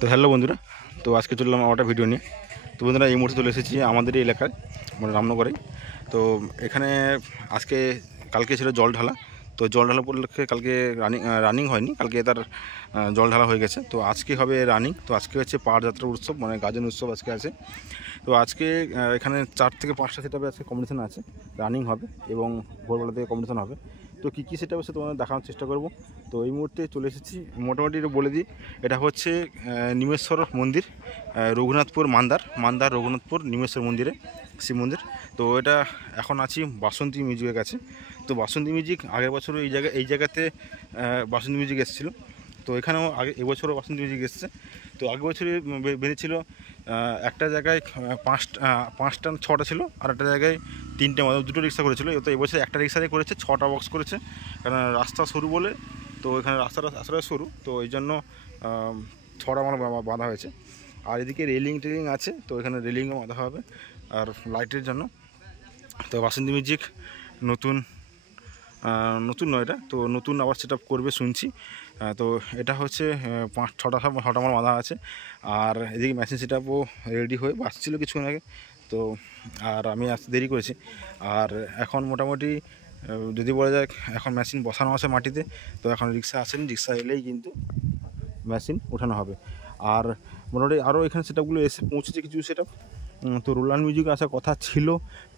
তো হ্যালো বন্ধুরা, তো আজকে চললাম আমার একটা ভিডিও নিয়ে। তো বন্ধুরা, এই মুহূর্তে চলে এসেছি আমাদের এই এলাকায়, মানে রামনগরে। তো এখানে আজকে কালকে ছিল জল ঢালা। তো জল ঢালা উপলক্ষে কালকে রানিং হয়নি, কালকে তার জল ঢালা হয়ে গেছে। তো আজকে হবে রানিং। তো আজকে হচ্ছে পাহাড় যাত্রা উৎসব, মানে গাজন উৎসব আজকে আছে। তো আজকে এখানে 4 থেকে 5টা সেটআপে আজকে কম্পিটিশান আছে, রানিং হবে এবং ভোরবেলা থেকে কম্পিটিশান হবে। তো কী কী সেটআপ আছে তোমাদের দেখানোর চেষ্টা করব। তো এই মুহূর্তে চলে এসেছি, মোটামুটি এটা বলে দিই, এটা হচ্ছে নিমেশ্বর মন্দির, রঘুনাথপুর মান্দার রঘুনাথপুর নিমেশ্বর মন্দিরে, শিব মন্দির। তো এটা এখন আছি বাসন্তী মিউজিকের কাছে। তো বাসন্তী মিউজিক আগের বছরও এই জায়গাতে বাসন্তী মিউজিক এসেছিলো। তো এখানেও এবছরও বাসন্তী মিউজিক এসছে। তো আগের বছরে বেঁধেছিল একটা জায়গায় 5টা 6টা ছিল, আর একটা জায়গায় 3টে, মানে 2টো রিক্সা করেছিল। তো এবছর একটা রিক্সাতে করেছে, 6টা বক্স করেছে, কারণ রাস্তা সরু বলে। তো এখানে রাস্তাটা আসলে সরু, তো এই জন্য 6টা মানে বাঁধা হয়েছে। আর এদিকে রেলিং আছে, তো এখানে রেলিংও বাঁধা হবে আর লাইটের জন্য। তো বাসন্তী মিউজিক নতুন নয় এটা, তো নতুন আবার সেটআপ করবে শুনছি। তো এটা হচ্ছে 5-6টা আমার বাঁধা আছে। আর এদিকে মেশিন সেটআপও রেডি হয়ে বাসছিল কিছুক্ষণ আগে। তো আর আমি আসতে দেরি করেছি। আর এখন মোটামুটি যদি বলা যায় এখন মেশিন বসানো আছে মাটিতে। তো এখন রিক্সা আসেনি, রিক্সা এলেই কিন্তু মেশিন ওঠানো হবে। আর মোটামুটি আরও এখানে সেটআপগুলো এসে পৌঁছেছে কিছু সেটআপ। তো রোলান মিউজিক আসার কথা ছিল,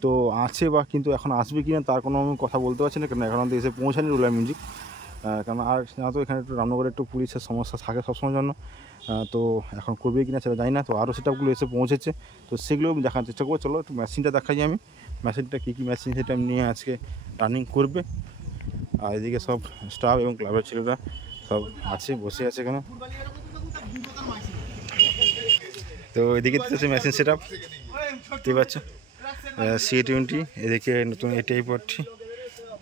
তো আছে বা কিন্তু এখন আসবে কি না তার কোনো আমি কথা বলতে পারছি না, কারণ এখন অব্দি এসে পৌঁছায়নি রোলান মিউজিক। কারণ আর না, তো এখানে একটু রামনগরে একটু পুলিশের সমস্যা থাকে সবসময়ের জন্য। তো এখন করবে কি না সেটা জানি না। তো আরও সেটআপগুলো এসে পৌঁছেছে, তো সেগুলো আমি দেখার চেষ্টা করবো। চলো একটু মেশিনটা দেখাই। আমি মেশিনটা কী মেশিন সেটা নিয়ে আজকে রানিং করবে। আর এদিকে সব স্টাফ এবং ক্লাবের ছেলেরা সব আছে, বসে আছে এখানে। তো এদিকে হচ্ছে মেশিন সেটআপ, দেখতে পাচ্ছ, CA20। এদিকে নতুন এটাই পড়ছি,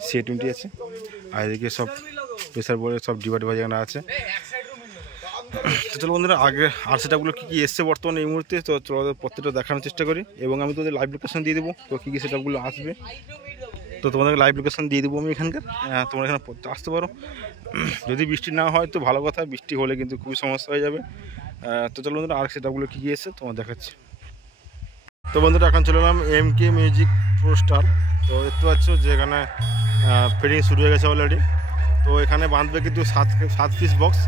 CA20 আছে। আর এদিকে সব প্রেসার বোর্ডে সব ডিবা যেখানে আছে। তো চলো বন্ধুরা, আগে আর সেটআপগুলো কী এসছে বর্তমানে এই মুহূর্তে, তো চলো প্রত্যেকটা দেখানোর চেষ্টা করি। এবং আমি তোদের লাইভ লোকেশন দিয়ে দেবো, তো কী সেটআপগুলো আসবে। তো তোমাদেরকে লাইভ লোকেশন দিয়ে দেবো আমি এখানকার, তোমরা এখানে আসতে পারো। যদি বৃষ্টি না হয় তো ভালো কথা, বৃষ্টি হলে কিন্তু খুবই সমস্যা হয়ে যাবে। তো চলো বন্ধুরা, আর সেটআপগুলো কী এসছে তোমার দেখাচ্ছি। তো বন্ধুরা, এখন চলে এলাম MK মিউজিক প্রো স্টার। তো দেখতে পাচ্ছ যে এখানে ফিটিং শুরু হয়ে গেছে অলরেডি। তো এখানে বাঁধবে কিন্তু 7 পিস বক্স,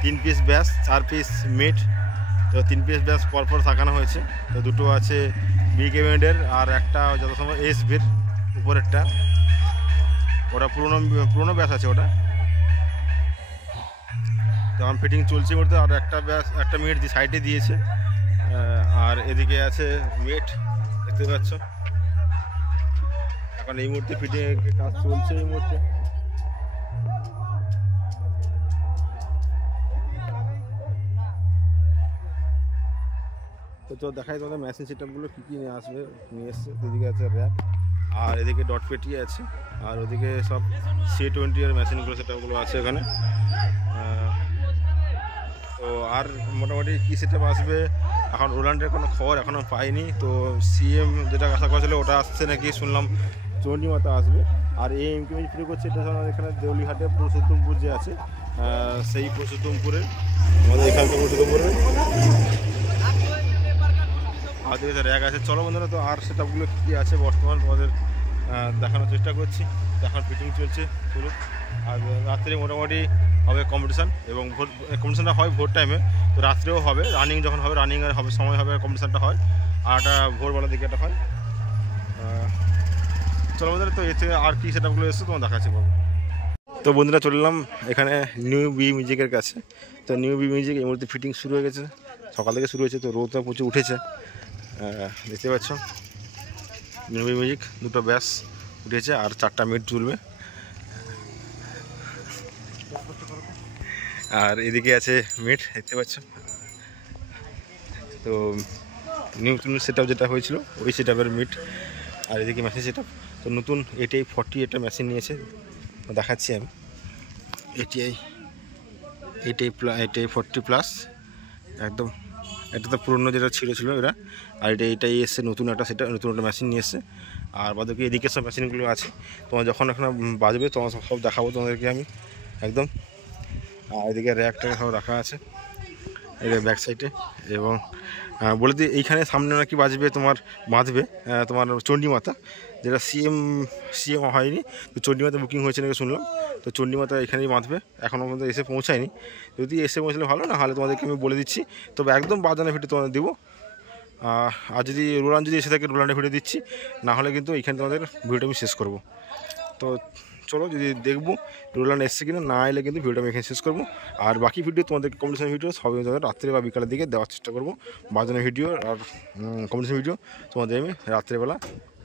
3 পিস ব্যাস, 4 পিস মিট। তো 3 পিস ব্যাস পরপর থাকানো হয়েছে। তো দুটো আছে BK-এর, আর একটা যত সময় SB-র উপরেরটা, ওটা পুরোনো ব্যাস আছে ওটা। তো আমার ফিটিং চলছে বলতে। আর একটা মিট সাইডে দিয়েছে, আর এদিকে আছে মিট, দেখতে পাচ্ছ। এখন এই মুহূর্তে ফিটিং কাজ চলছে এই মুহূর্তে। তো দেখাই তোমাদের মেশিন সেটআপগুলো কী নিয়ে নিয়ে এসছে। এদিকে আছে র্যাপ, আর এদিকে ডট পেটি আছে, আর ওদিকে সব CA20 এর মেশিনগুলো সেটআপগুলো আছে এখানে। তো আর মোটামুটি কী সেটআপ আসবে এখন রোলান্ডের কোনো খবর এখনও পাইনি। তো CM যেটা আশা করেছিল ওটা আসছে নাকি, শুনলাম চণ্ডীমাতা আসবে। আর এই MK মিউজিক শুরু করছে এটা এখানে দেউলিহাটে পুরুষোত্তমপুর যে আছে, সেই পুরুষোত্তমপুরের, আমাদের এখানকার পুরুষোত্তমপুরের। আর দিকে র্যাক আছে। চলো বন্ধুরা, তো আর সেটআপগুলো কী আছে বর্তমান তোমাদের দেখানোর চেষ্টা করছি। এখন ফিটিং চলছে চলুক। আর রাত্রে মোটামুটি হবে কম্পিটিশান, এবং কম্পিটিশানটা হয় ভোর টাইমে। তো রাত্রেও হবে, রানিং যখন হবে, রানিংয়ের হবে সময় হবে কম্পিটিশানটা হয়। আর একটা ভোরবেলার দিকে একটা হয়। চলো বন্ধুরা, তো এতে আর কী সেটআপগুলো এসছে তোমার দেখাচ্ছি বাবু। তো বন্ধুরা, চলে এলাম এখানে নিউ বি মিউজিকের কাছে। তো নিউ বি মিউজিক এই মুহূর্তে ফিটিং শুরু হয়ে গেছে, সকাল থেকে শুরু হয়েছে। তো রোদটা প্রচুর উঠেছে, দেখতে পাচ্ছ। নিউ বি মিউজিক দুটো ব্যাস উঠেছে, আর 4টা মিট তুলবে। আর এদিকে আছে মিট, দেখতে পাচ্ছ। তো নতুন সেটআপ যেটা হয়েছিল ওই সেটআপের মিট। আর এদিকে মেশিন সেটআপ। তো নতুন ATI 40 একটা মেশিন নিয়েছে, দেখাচ্ছি আমি। ATI 40 প্লাস একদম। এটা তো পুরনো যেটা ছিল এরা। আর এটাই এসছে নতুন একটা মেশিন নিয়ে এসছে। আর বাদবাকি এদিকে সব মেশিনগুলো আছে, তোমার যখন এখানে বাজবে তোমার সব দেখাবো তোমাদেরকে আমি একদম। আর এদিকে র্যাকটা সব রাখা আছে। এই ব্যাক সাইডে। এবং বলে দিই এইখানে সামনে নাকি বাঁধবে তোমার চণ্ডীমাতা, যেটা সিএম হয়নি, তো চণ্ডীমাতা বুকিং হয়েছে নাকি শুনলাম। তো চণ্ডীমাতা এখানেই বাঁধবে, এখনও পর্যন্ত এসে পৌঁছায়নি। যদি এসে পৌঁছলে ভালো, না হলে তোমাদেরকে আমি বলে দিচ্ছি। তবে একদম বাজানো ভিডিও তোমাদের দেবো। আর যদি রোলান যদি এসে থাকে রোলানের ভিডিও দিচ্ছি, না হলে কিন্তু এইখানে তোমাদের ভিডিওটা আমি শেষ করব। তো চলো, যদি দেখবো রোলান এসছে কিনা, না এলে কিন্তু ভিডিওটা আমি এখানে শেষ করবো। আর বাকি ভিডিও তোমাদের কম্পিটিশন ভিডিও সবই তোমাদের রাত্রে বা বিকালের দিকে দেওয়ার চেষ্টা করবো। বাজানো ভিডিও আর কম্পিটিশন ভিডিও তোমাদের আমি রাত্রেবেলা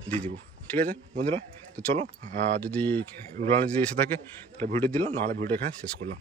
দিয়ে দেবো। ঠিক আছে বন্ধুরা? তো চলো, যদি রোলানে যদি এসে থাকে তাহলে ভিডিও দিলাম, নাহলে ভিডিও এখানে শেষ করলাম।